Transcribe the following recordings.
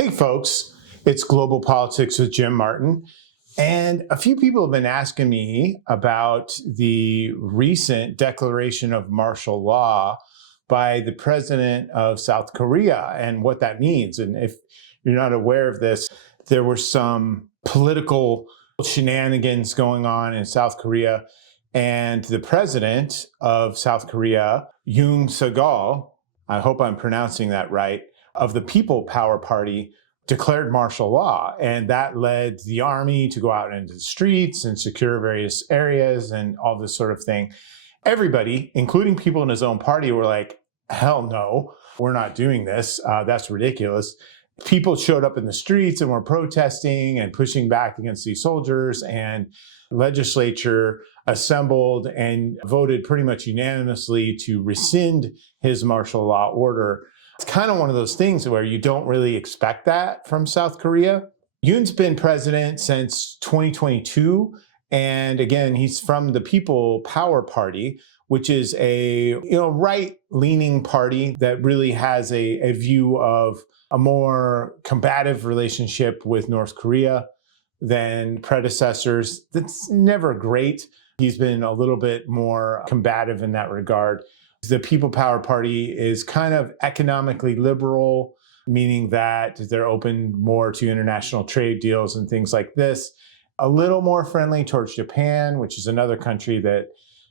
Hey folks, it's Global Politics with Jim Martin. And a few people have been asking me about the recent declaration of martial law by the president of South Korea and what that means. And if you're not aware of this, there were some political shenanigans going on in South Korea. And the president of South Korea, Yoon, I hope I'm pronouncing that right, of the People Power Party, declared martial law. And that led the army to go out into the streets and secure various areas and all this sort of thing. Everybody, including people in his own party, were like, hell no, we're not doing this. That's ridiculous. People showed up in the streets and were protesting and pushing back against these soldiers, and legislature assembled and voted pretty much unanimously to rescind his martial law order. It's kind of one of those things where you don't really expect that from South Korea. Yoon's been president since 2022. And again, he's from the People Power Party, which is a right-leaning party that really has a view of a more combative relationship with North Korea than predecessors. That's never great. He's been a little bit more combative in that regard. The People Power Party is kind of economically liberal, meaning that they're open more to international trade deals and things like this. A little more friendly towards Japan, which is another country that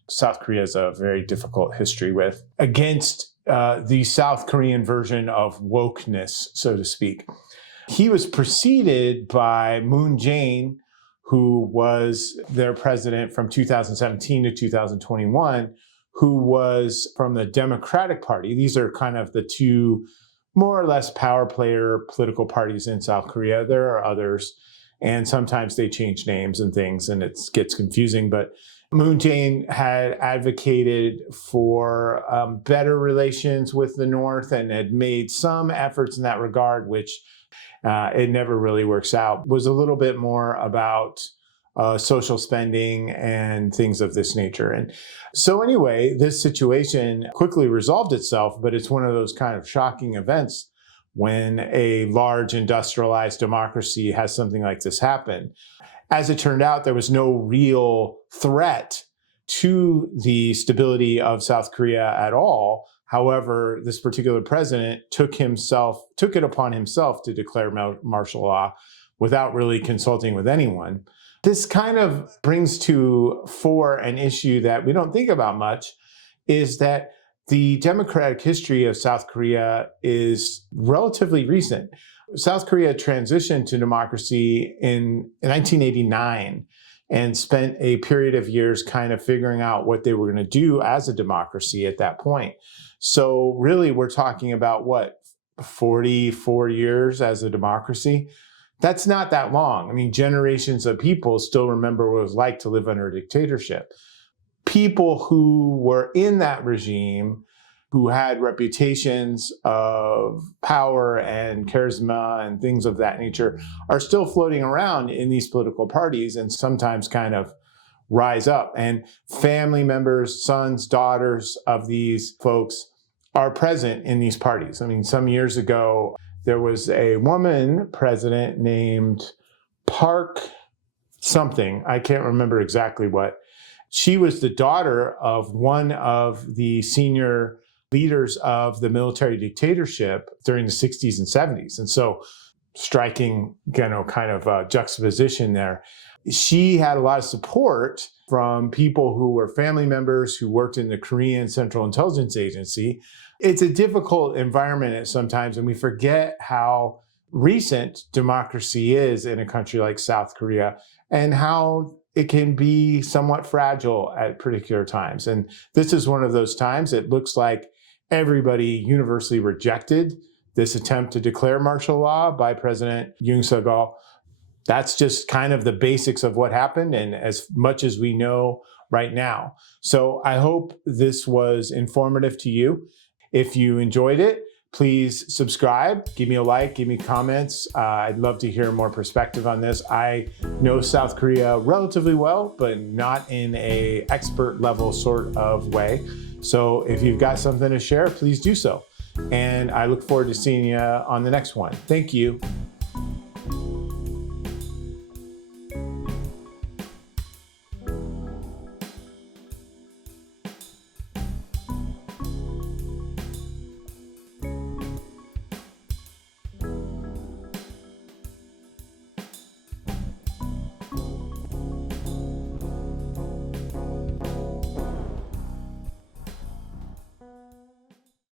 South Korea has a very difficult history with, against the South Korean version of wokeness, so to speak. He was preceded by Moon Jae-in, who was their president from 2017 to 2021, who was from the Democratic Party. These are kind of the two more or less power player political parties in South Korea. There are others, and sometimes they change names and things, and it gets confusing. But Moon Jae-in had advocated for better relations with the North and had made some efforts in that regard, which it never really works out. Was a little bit more about social spending and things of this nature. And so anyway, this situation quickly resolved itself, but it's one of those kind of shocking events when a large industrialized democracy has something like this happen. As it turned out, there was no real threat to the stability of South Korea at all. However, this particular president took it upon himself to declare martial law without really consulting with anyone. This kind of brings to fore an issue that we don't think about much, is that the democratic history of South Korea is relatively recent. South Korea transitioned to democracy in 1989 and spent a period of years kind of figuring out what they were going to do as a democracy at that point. So really, we're talking about, 44 years as a democracy? That's not that long. I mean, generations of people still remember what it was like to live under a dictatorship. People who were in that regime, who had reputations of power and charisma and things of that nature, are still floating around in these political parties and sometimes kind of rise up. And family members, sons, daughters of these folks are present in these parties. I mean, some years ago, there was a woman president named Park something. I can't remember exactly what. She was the daughter of one of the senior leaders of the military dictatorship during the 60s and 70s. And so striking, kind of juxtaposition there. She had a lot of support from people who were family members who worked in the Korean Central Intelligence Agency. It's a difficult environment sometimes, and we forget how recent democracy is in a country like South Korea and how it can be somewhat fragile at particular times. And this is one of those times. It looks like everybody universally rejected this attempt to declare martial law by President Yoon. That's just kind of the basics of what happened, and as much as we know right now. So I hope this was informative to you. If you enjoyed it, please subscribe, give me a like, give me comments. I'd love to hear more perspective on this. I know South Korea relatively well, but not in an expert level sort of way. So if you've got something to share, please do so. And I look forward to seeing you on the next one. Thank you.